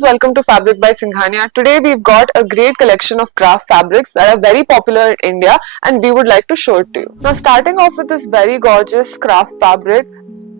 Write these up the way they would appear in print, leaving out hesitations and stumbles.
guys, welcome to Fabric by Singhania. Today we've got a great collection of craft fabrics that are very popular in India and we would like to show it to you. Now starting off with this very gorgeous craft fabric.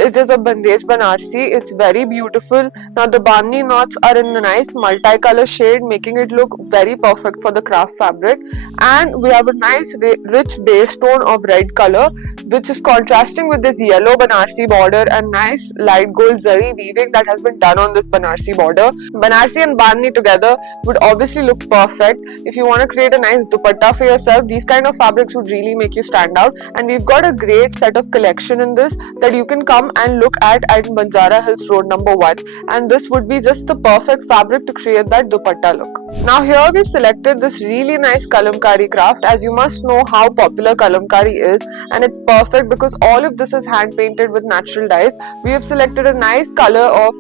It is a bandage banarsi. It's very beautiful. Now the bandhni knots are in a nice multicolor shade, making it look very perfect for the craft fabric. And we have a nice rich base tone of red color, which is contrasting with this yellow banarsi border and nice light gold zari weaving that has been done on this banarsi border. Banarsi and bandhni together would obviously look perfect. If you want to create a nice dupatta for yourself, these kind of fabrics would really make you stand out. And we've got a great set of collection in this that you can come and look at Banjara Hills Road number 1, and this would be just the perfect fabric to create that dupatta look. Now here we've selected this really nice kalamkari craft. As you must know how popular kalamkari is, and it's perfect because all of this is hand painted with natural dyes. We have selected a nice color of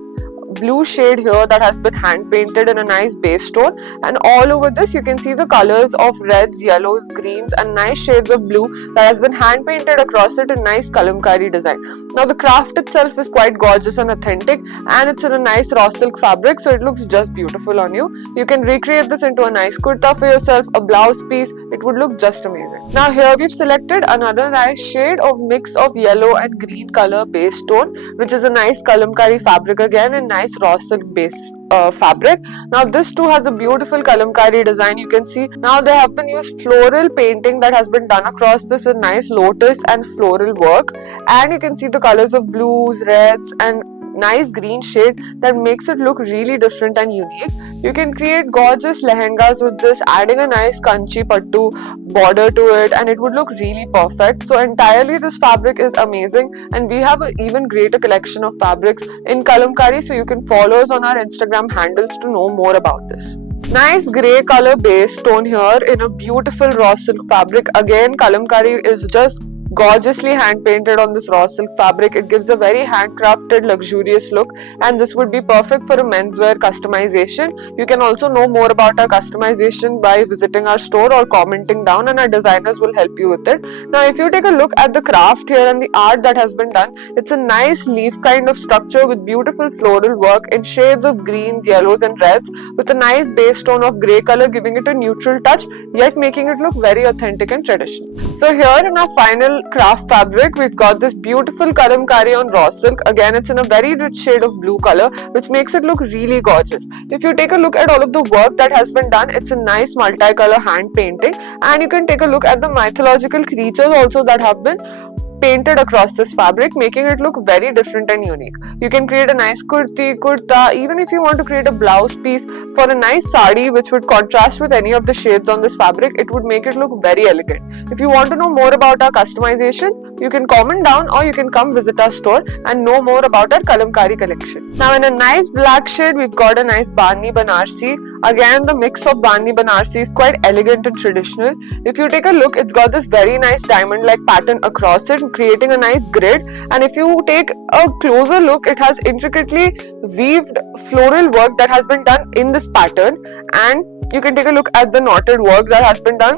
blue shade here that has been hand painted in a nice base tone, and all over this you can see the colors of reds, yellows, greens and nice shades of blue that has been hand painted across it in nice kalamkari design. Now the craft itself is quite gorgeous and authentic, and it's in a nice raw silk fabric, so it looks just beautiful on you. You can recreate this into a nice kurta for yourself, a blouse piece. It would look just amazing. Now here we've selected another nice shade of mix of yellow and green color base tone, which is a nice kalamkari fabric again, and nice raw silk base fabric. Now this too has a beautiful kalamkari design. You can see now they have been used floral painting that has been done across this in nice lotus and floral work, and you can see the colors of blues, reds and nice green shade that makes it look really different and unique. You can create gorgeous lehengas with this, adding a nice kanchi pattu border to it, and it would look really perfect. So entirely this fabric is amazing, and we have an even greater collection of fabrics in kalamkari, so you can follow us on our Instagram handles to know more about this. Nice grey color base tone here in a beautiful raw silk fabric. Again, kalamkari is just gorgeously hand painted on this raw silk fabric. It gives a very handcrafted luxurious look, and this would be perfect for a menswear customization. You can also know more about our customization by visiting our store or commenting down, and our designers will help you with it. Now if you take a look at the craft here and the art that has been done, it's a nice leaf kind of structure with beautiful floral work in shades of greens, yellows and reds, with a nice base tone of grey color, giving it a neutral touch yet making it look very authentic and traditional. So here in our final craft fabric, we've got this beautiful kalamkari on raw silk. Again, it's in a very rich shade of blue color, which makes it look really gorgeous. If you take a look at all of the work that has been done, it's a nice multicolor hand painting, and you can take a look at the mythological creatures also that have been painted across this fabric, making it look very different and unique. You can create a nice kurti, kurta, even if you want to create a blouse piece for a nice sari which would contrast with any of the shades on this fabric, it would make it look very elegant. If you want to know more about our customizations, you can comment down or you can come visit our store and know more about our kalamkari collection. Now in a nice black shade, we've got a nice bandhni banarsi. Again, the mix of bandhni banarsi is quite elegant and traditional. If you take a look, it's got this very nice diamond like pattern across it, creating a nice grid, and if you take a closer look, it has intricately weaved floral work that has been done in this pattern, and you can take a look at the knotted work that has been done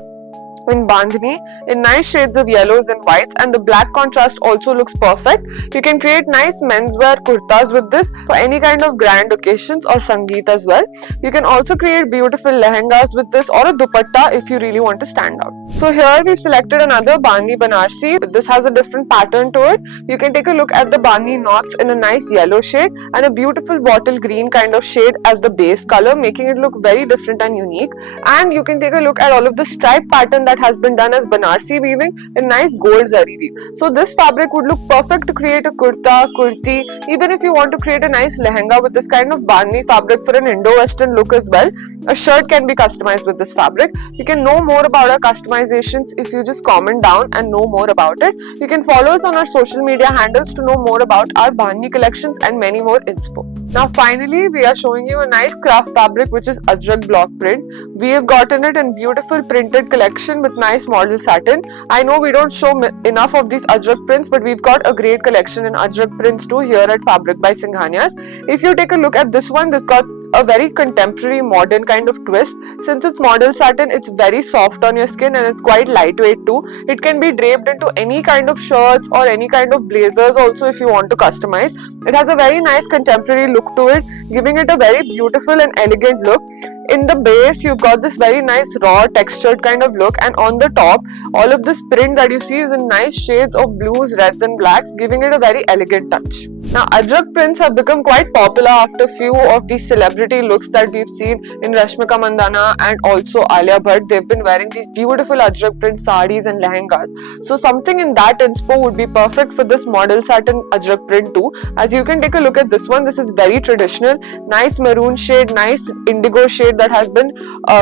in bandhni in nice shades of yellows and whites, and the black contrast also looks perfect. You can create nice menswear kurtas with this for any kind of grand occasions or sangeet as well. You can also create beautiful lehengas with this or a dupatta if you really want to stand out. So here we've selected another bandhni banarsi. This has a different pattern to it. You can take a look at the bandhni knots in a nice yellow shade and a beautiful bottle green kind of shade as the base color, making it look very different and unique. And you can take a look at all of the stripe pattern that has been done as banarsi weaving in nice gold zari weave. So this fabric would look perfect to create a kurta, kurti, even if you want to create a nice lehenga with this kind of bandhni fabric for an Indo-Western look as well. A shirt can be customized with this fabric. You can know more about our customizations if you just comment down and know more about it. You can follow us on our social media handles to know more about our bandhni collections and many more inspo. Now finally, we are showing you a nice craft fabric which is ajrak block print. We have gotten it in beautiful printed collection with nice model satin. I know we don't show enough of these ajrak prints, but we've got a great collection in ajrak prints too here at Fabric by Singhanias. If you take a look at this one, this got a very contemporary modern kind of twist. Since it's model satin, it's very soft on your skin and it's quite lightweight too. It can be draped into any kind of shirts or any kind of blazers also if you want to customize. It has a very nice contemporary look to it, giving it a very beautiful and elegant look. In the base, you've got this very nice raw textured kind of look, and on the top, all of this print that you see is in nice shades of blues, reds and blacks, giving it a very elegant touch. Now, Ajrak prints have become quite popular after few of the celebrity looks that we've seen in Rashmika Mandanna and also Alia Bhatt. They've been wearing these beautiful Ajrak print sarees and lehengas. So something in that inspo would be perfect for this model satin Ajrak print too. As you can take a look at this one, this is very traditional, nice maroon shade, nice indigo shade that has been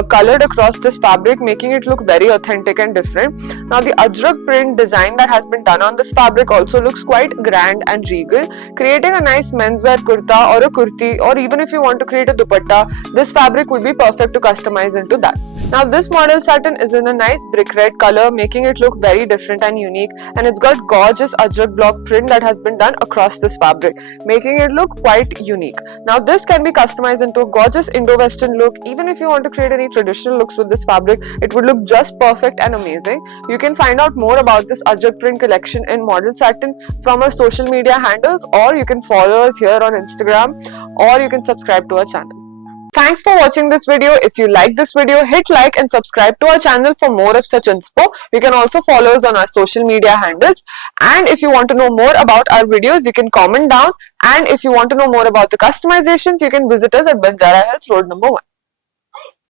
colored across this fabric, making it look very authentic and different. Now, the Ajrak print design that has been done on this fabric also looks quite grand and regal, creating a nice menswear kurta or a kurti, or even if you want to create a dupatta, this fabric would be perfect to customize into that. Now, this model satin is in a nice brick red color, making it look very different and unique, and it's got gorgeous Ajrak block print that has been done across this fabric, making it look quite unique. Now, this can be customized into a gorgeous Indo-Western look. Even if you want to create any traditional looks with this fabric, it would look just perfect and amazing. You can find out more about this Ajrak print collection in model satin from our social media handles, or you can follow us here on Instagram, or you can subscribe to our channel. Thanks for watching this video. If you like this video, hit like and subscribe to our channel for more of such inspo. You can also follow us on our social media handles. And if you want to know more about our videos, you can comment down. And if you want to know more about the customizations, you can visit us at Banjara Hills Road number 1.